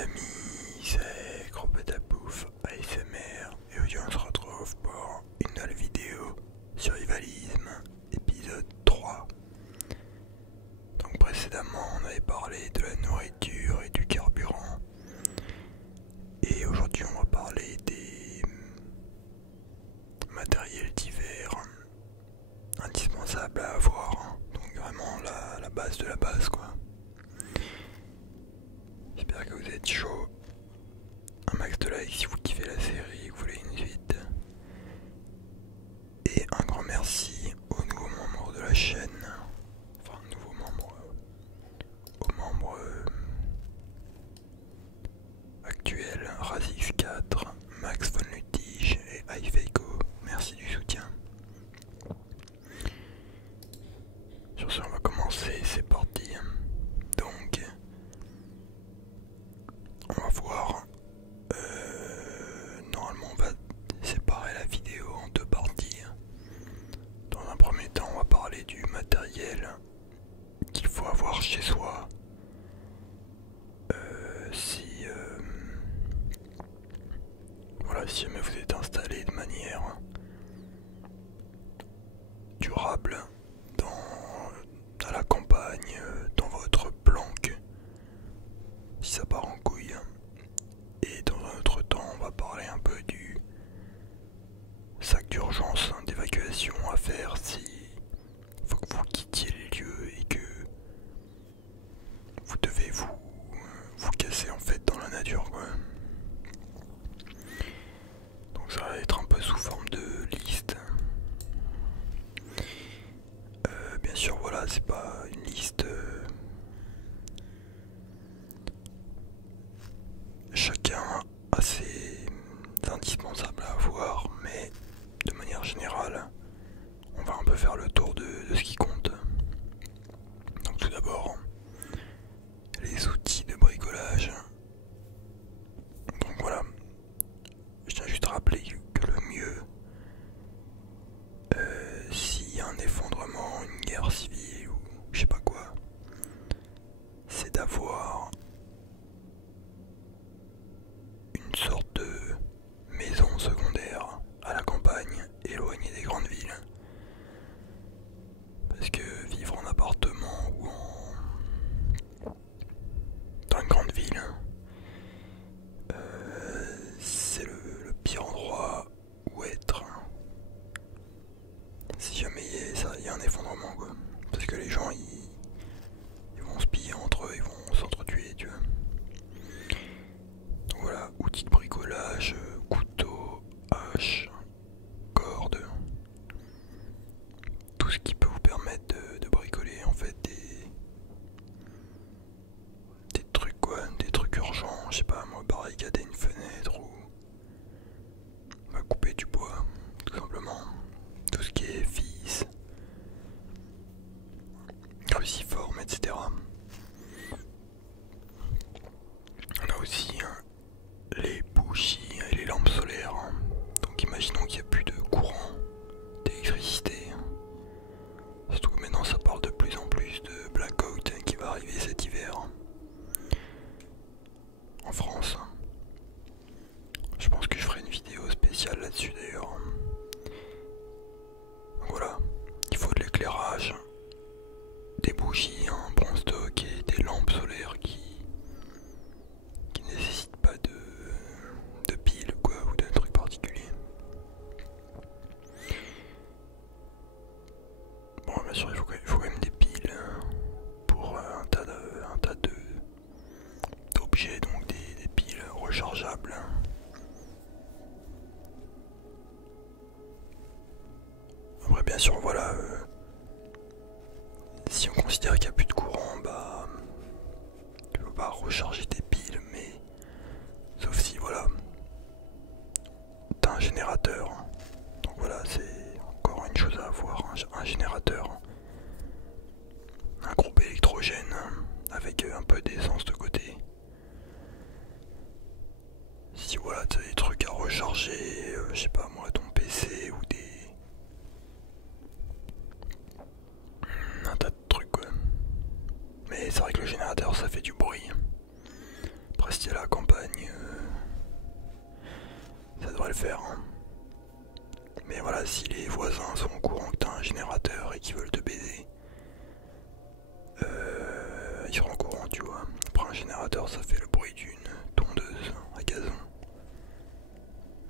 amis, c'est Cropped à Bouffe ASMR et aujourd'hui on se retrouve pour une nouvelle vidéo Survivalisme épisode 3. Donc précédemment on avait parlé de la nourriture et du carburant et aujourd'hui on va parler des matériels divers indispensables à avoir, donc vraiment la base de la base quoi. J'espère que vous êtes chaud. Un max de likes si vous kiffez la série et que vous voulez une suite. Et un grand merci aux nouveaux membres de la chaîne. Enfin, nouveaux membres. Aux membres actuels. Razix4, Max Von Lutige et iFaco. Merci du soutien. Sur ce, on va commencer. C'est parti. Donc, on va voir, normalement on va séparer la vidéo en deux parties. Dans un premier temps on va parler du matériel qu'il faut avoir chez soi. Si jamais vous êtes installé de manière durable à la campagne, dans votre planque, si ça part en couille. Et dans un autre temps, on va parler un peu du sac d'urgence d'évacuation à faire si faut que vous quittiez les lieux et que vous devez vous casser en fait dans la nature quoi. Donc ça va être un peu sous forme de liste. Bien sûr voilà, c'est pas une liste. Chacun a ses indispensables à avoir, mais de manière générale, on va un peu faire le tour de ce qui compte. Donc tout d'abord, les outils de bricolage. Donc voilà, je tiens juste à rappeler que le mieux, s'il y a un effondrement, une guerre civile ou je sais pas quoi, c'est d'avoir une sorte de maison secondaire à la campagne, éloignée des grandes villes. Parce que vivre en appartement ou dans une grande ville, c'est le pire endroit où être si jamais il y a un effondrement quoi. Parce que les gens ils vont se piller entre eux, ils vont s'entretuer tu vois. Donc voilà, outils de bricolage, couteau, hache, corde, tout ce qui peut vous permettre de bricoler en fait des trucs quoi, des trucs urgents, je sais pas moi, barricader une fenêtre ou couper du bois, tout simplement. Tout ce qui est vis, cruciforme, etc. On a aussi les bougies et les lampes solaires. Donc imaginons qu'il n'y a plus de courant d'électricité. Surtout que maintenant ça parle de plus en plus de blackout qui va arriver cet hiver en France. Je pense que je ferai une vidéo spéciale là-dessus d'ailleurs. Voilà, il faut de l'éclairage, des bougies, un bon stock et des lampes solaires qui nécessitent pas de piles quoi, ou d'un truc particulier. Bon bien sûr il faut quand même des piles pour un tas d'objets, donc des piles rechargeables. Après bien sûr voilà, si on considère qu'il n'y a plus de courant, bah tu peux pas recharger tes piles, mais sauf si voilà t'as un générateur. Donc voilà, c'est encore une chose à avoir, un générateur, un groupe électrogène avec un peu d'essence de côté. Si voilà t'as des trucs à recharger, je sais pas moi, ton PC ou un tas de trucs quoi. Mais c'est vrai que le générateur ça fait du bruit. Après si t'es là quand générateur et qui veulent te baiser, ils seront au courant, tu vois. Après, un générateur, ça fait le bruit d'une tondeuse à gazon.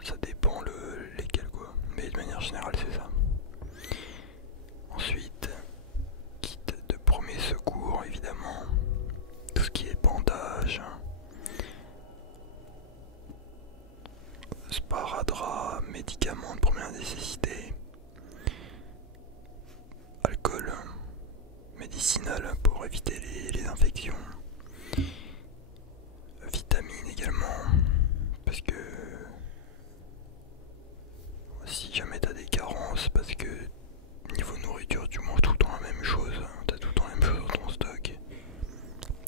Ça dépend lesquels, quoi. Mais de manière générale, c'est ça. Ensuite, kit de premier secours, évidemment. Tout ce qui est bandage, sparadrap, médicaments de première nécessité, alcool médicinal pour éviter les infections, vitamines également, parce que si jamais t'as des carences, parce que niveau nourriture tu manges tout le temps la même chose, t'as tout le temps la même chose dans ton stock,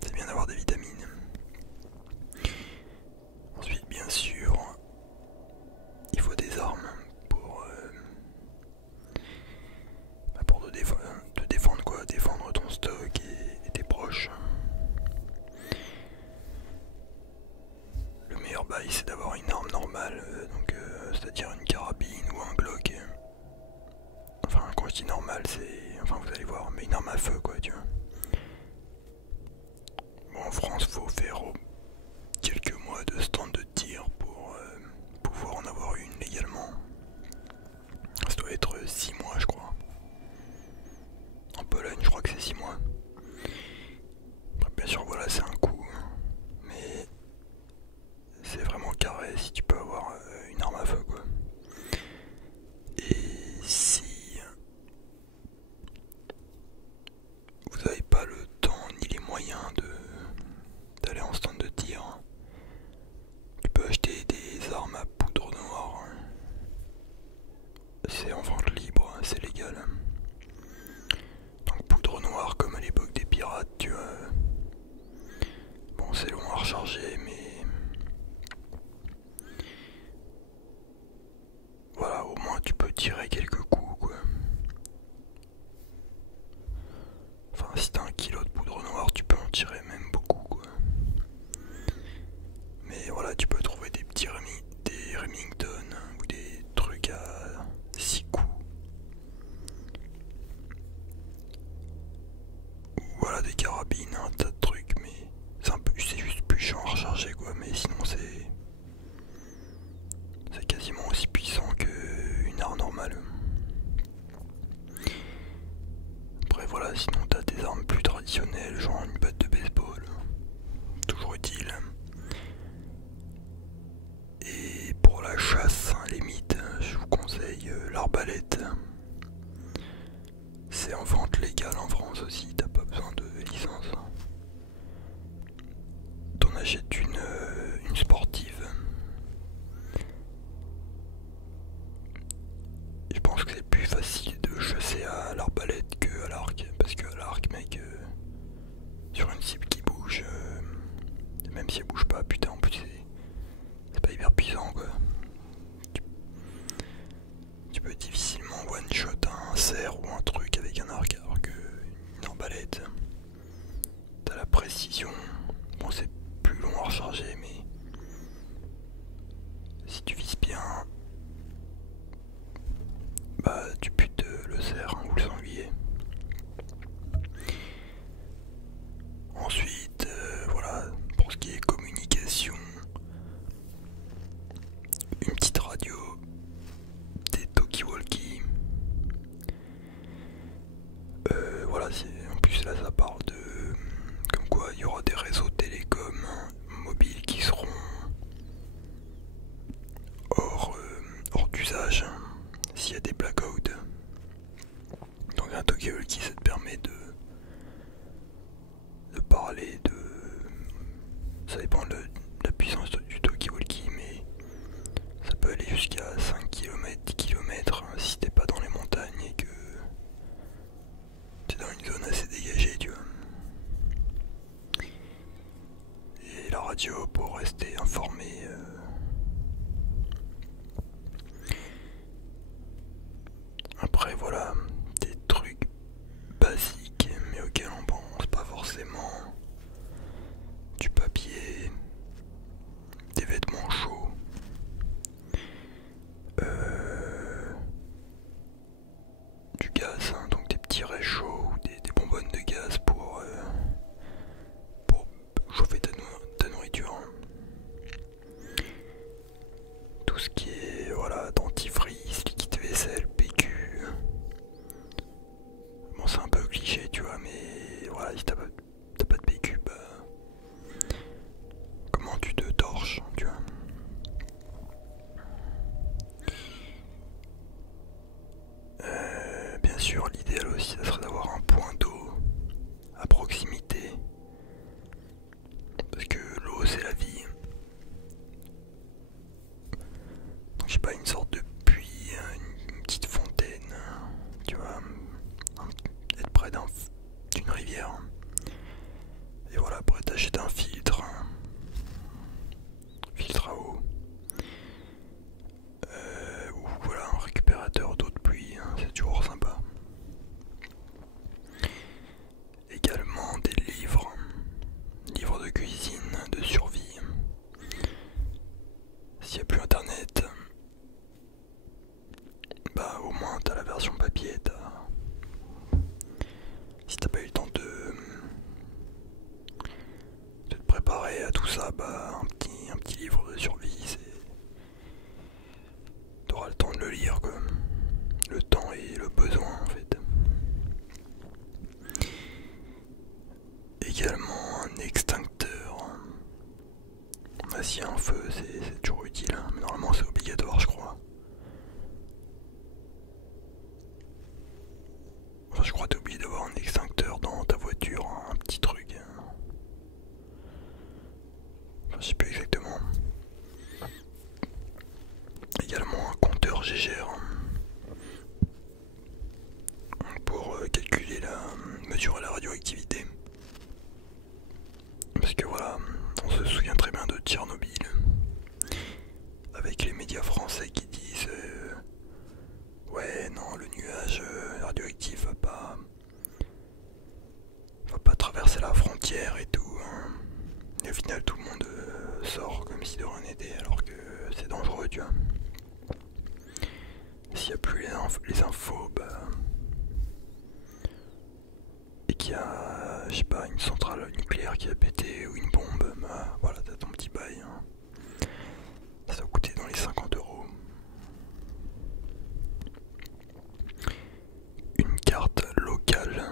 c'est bien d'avoir des vitamines. Ensuite, bien sûr, il faut des armes pour te défendre, quoi, défendre ton stock et tes proches. Le meilleur bail, c'est d'avoir une arme normale, c'est-à-dire une carabine ou un Glock. Enfin, quand je dis normal, c'est... Enfin, vous allez voir, mais une arme à feu, quoi, tu vois. Bon, en France, faut faire quelques mois de stand de tir pour pouvoir en avoir une légalement. Ça doit être 6 mois, je crois. En Pologne, je crois que c'est 6 mois. Après, bien sûr, voilà, c'est un coût. Mais c'est vraiment carré si tu peux avoir une arme à feu, quoi. Et si vous n'avez pas le temps ni les moyens d'aller en stand de tir, tu peux acheter des armes à poudre noire. C'est en vente libre, c'est légal. Donc poudre noire comme à l'époque des pirates, tu vois. Bon, c'est long à recharger, mais voilà, au moins tu peux tirer quelques coups, quoi. Enfin, si t'as 1 kilo de poudre noire, tu peux en tirer même beaucoup, quoi. Mais voilà, tu peux trouver des petits des Remington ou des trucs à 6 coups. Ou voilà, des carabines, un tas de trucs, mais c'est juste plus chiant à recharger, quoi. Mais sinon, c'est quasiment aussi puissant qu'une arme normale. Après, voilà, sinon t'as des armes plus traditionnelles, genre une batte de baseball, toujours utile. Et pour la chasse, limite, je vous conseille l'arbalète. C'est en vente légale en France aussi, t'as pas besoin de licence. T'en achètes une sportive. Je pense que c'est plus facile de chasser à l'arbalète que à l'arc, parce que à l'arc, mec, sur une cible qui bouge, même si elle bouge pas, putain, en plus c'est pas hyper puissant, quoi. Tu peux difficilement one shot un cerf ou un truc avec un arc, alors que une arbalète, t'as la précision. Bon, c'est plus long à recharger, mais si tu vises bien, bah tu butes le cerf ou le sanglier. Ensuite, voilà, pour ce qui est communication, une petite radio, des talkie-walkie. Voilà, en plus là ça parle de comme quoi il y aura des réseaux télécoms mobiles qui seront hors d'usage s'il y a des blackouts. Donc un talkie-walkie, ça te permet de parler de... Ça dépend de la puissance du talkie-walkie, mais ça peut aller jusqu'à 5 km, 10 km si t'es pas dans les montagnes et que t'es dans une zone assez dégagée, tu vois. Et la radio pour rester informé. Après voilà, des trucs basiques mais auxquels on pense pas forcément. Du papier, des vêtements chauds, du gaz, achète un filtre à eau, ou voilà un récupérateur d'eau de pluie, hein, c'est toujours sympa. Également des livres de cuisine, de survie. S'il n'y a plus internet, bah au moins t'as la version papier, si t'as pas eu le temps de te préparer à tout ça, bah un petit livre de survie, t'auras le temps de le lire quoi. Le temps et le besoin en fait. Également un extincteur. S'il y a un feu, c'est toujours utile, hein, mais normalement c'est obligatoire je crois. Enfin je crois que t'es obligé d'avoir un extincteur dans ta voiture, hein, un petit truc. Enfin, je sais plus exactement. Également un compteur Gégère pour calculer mesurer la radioactivité. Parce que voilà, on se souvient très bien de Tchernobyl, avec les médias français qui disent ouais non, le nuage radioactif va pas traverser la frontière et tout, hein. Et au final tout le monde sort comme si de rien n'était, alors que c'est dangereux tu vois. S'il n'y a plus les infos, bah, et qu'il y a, je sais pas, une centrale nucléaire qui a pété ou une bombe, bah voilà, t'as ton petit bail, hein. Ça va coûter dans les 50 €. Une carte locale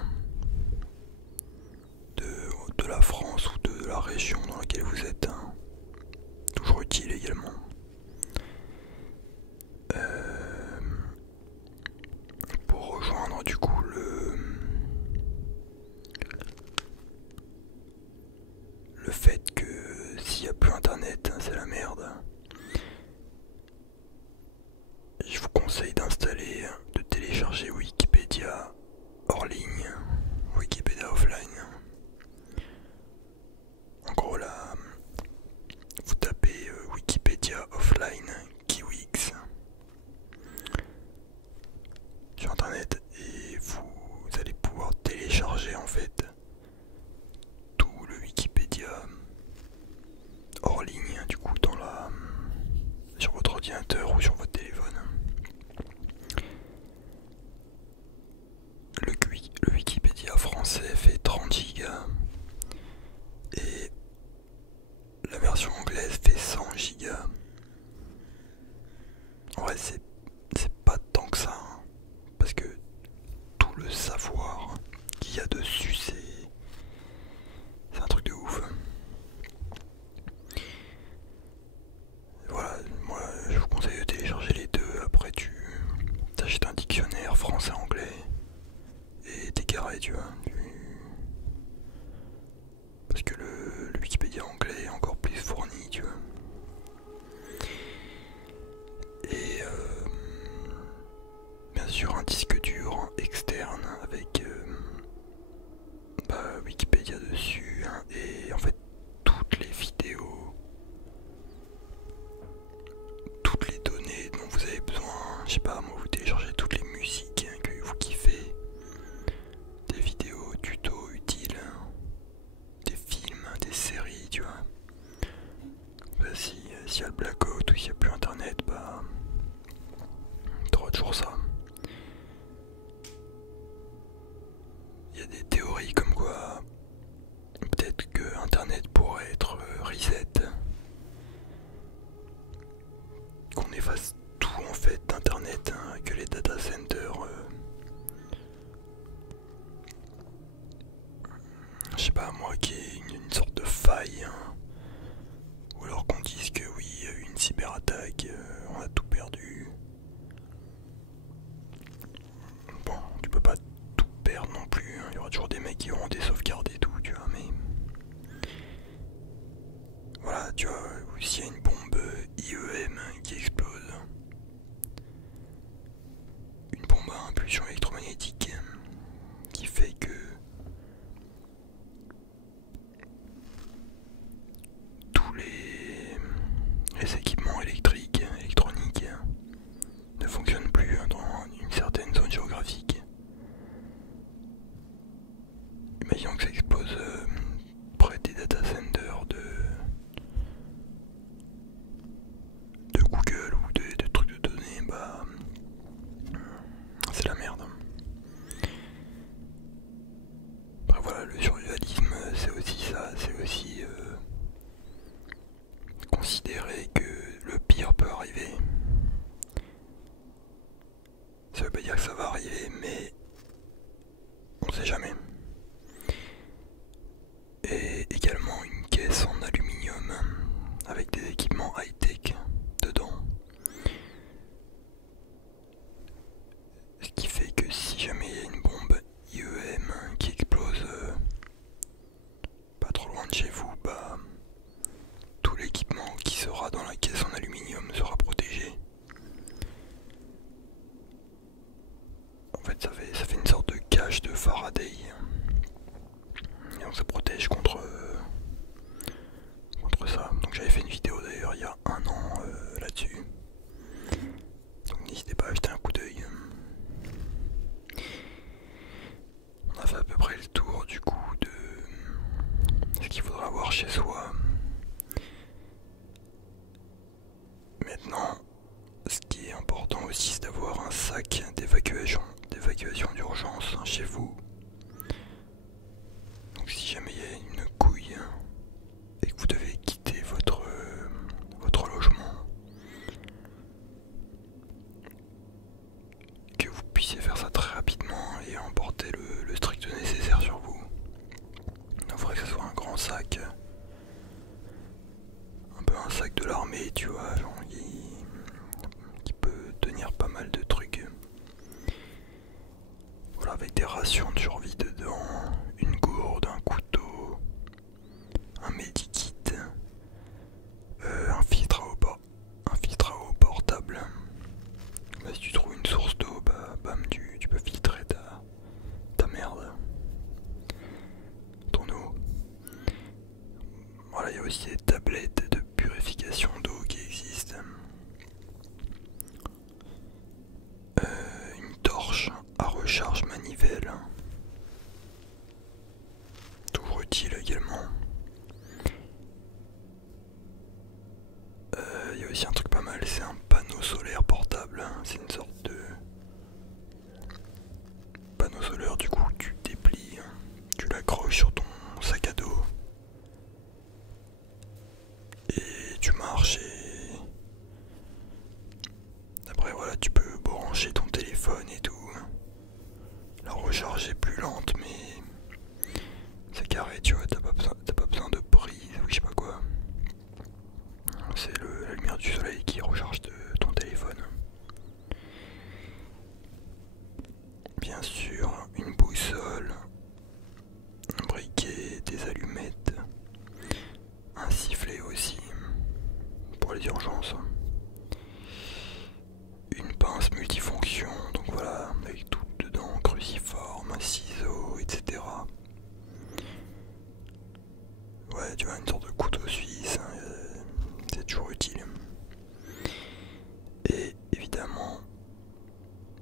de la France ou de la région dans laquelle vous êtes, hein. Toujours utile également. Pour rejoindre du coup le fait que s'il n'y a plus internet, c'est la merde. Je vous conseille de télécharger Wikipédia hors ligne, Wikipédia offline. En gros là, vous tapez Wikipédia offline Kiwix sur internet et vous allez pouvoir télécharger en fait tout le Wikipédia hors ligne du coup sur votre ordinateur ou sur votre téléphone. Le Wikipédia français fait 30 gigas et la version anglaise fait 100 gigas. En vrai c'est pas tant que ça, hein, parce que tout le savoir qu'il y a dessus c'est un truc de ouf. Voilà, moi je vous conseille de télécharger les deux, après tu t'achètes un dictionnaire français-anglais et t'es carré tu vois. Parce que le Wikipédia anglais est encore plus fourni tu vois. Et bien sûr un disque dur externe avec Wikipédia dessus, hein, et en fait toutes les vidéos, toutes les données dont vous avez besoin. Je sais pas moi, vous téléchargez toutes les musiques que vous kiffez, des vidéos tutos utiles, des films, des séries tu vois. Bah, s'il y a le blackout ou s'il n'y a plus internet, bah t'auras toujours ça. Il y a des théories comme quoi peut-être que internet pourrait être reset, qu'on efface tout en fait d'internet, hein, que les data centers je sais pas moi, qu'il y ait une sorte de faille, hein, ou alors qu'on dise que oui, il y a eu une cyberattaque, on a tout perdu. Bon, tu peux pas tout perdre non plus, hein. Il y aura toujours des mecs qui auront des sauvegardes et tout tu vois, mais voilà tu vois, ou s'il y a une bombe IEM qui explose, une bombe à impulsion électromagnétique qui fait que avoir chez soi. Maintenant, ce qui est important aussi, c'est d'avoir un sac d'évacuation d'urgence chez vous. Donc si jamais il y a une couille et que vous devez quitter votre logement, que vous puissiez faire ça très rapidement et emporter le strict nécessaire sur vous. Il faudrait que ce soit un grand sac, un peu un sac de l'armée, tu vois, genre qui peut tenir pas mal de trucs. Voilà, avec des rations de survie dedans, une gourde, un couteau, un medikit, un filtre à eau portable. Bah, si tu trouves une source d'eau, bah bam, tu peux filtrer ta merde, ton eau. Voilà, il y a aussi des tablettes de purification d'eau qui existent. Une torche à recharge manivelle, toujours utile également. Il y a aussi un truc pas mal, c'est un panneau solaire portable. C'est une sorte de panneau solaire, du coup tu déplies, tu l'accroches sur ton sac à dos et tu marches, et après voilà, tu peux brancher ton téléphone et tout. La recharge est plus lente, mais c'est carré, tu vois, t'as pas besoin de prise ou je sais pas quoi. C'est la lumière du soleil qui recharge ton téléphone. Bien sûr, une boussole, un briquet, des allumettes, un sifflet aussi pour les urgences, une pince multifonction, donc voilà, avec tout dedans, cruciforme, ciseaux, etc. Ouais, tu vois, une sorte de couteau suisse, hein, c'est toujours utile. Et évidemment,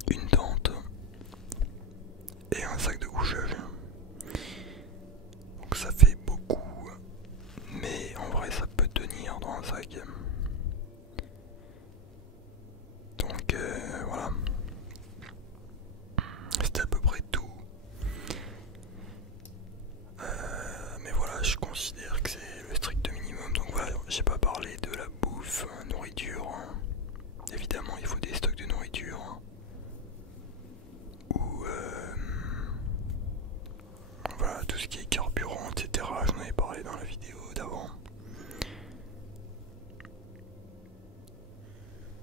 une tente et un sac de couchage. Donc ça fait beaucoup, mais en vrai ça peut tenir dans un sac. Donc voilà, c'était à peu près tout. Mais voilà, je considère que c'est le strict minimum. Donc voilà, j'ai pas parlé de la bouffe, nourriture. Évidemment, il faut des stocks de nourriture. Ou voilà, tout ce qui est carburant, etc. J'en avais parlé dans la vidéo d'avant.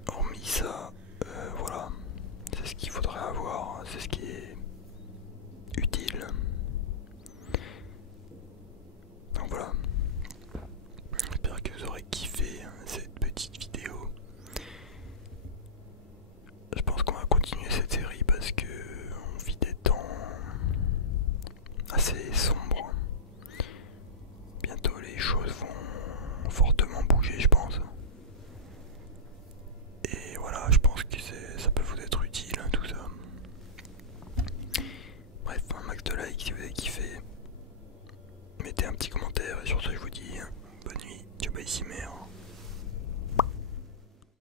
Hormis ça, voilà, c'est ce qu'il faudrait avoir, c'est ce qui est utile. Donc voilà, j'espère que vous aurez kiffé cette petite vidéo. Je pense qu'on va continuer cette série parce que on vit des temps assez sombres. Bientôt les choses vont fortement bouger, je pense. Et voilà, je pense que ça peut vous être utile, tout ça. Bref, un max de likes si vous avez kiffé. Mettez un petit commentaire et sur ce je vous dis bonne nuit, ciao bye Cimer.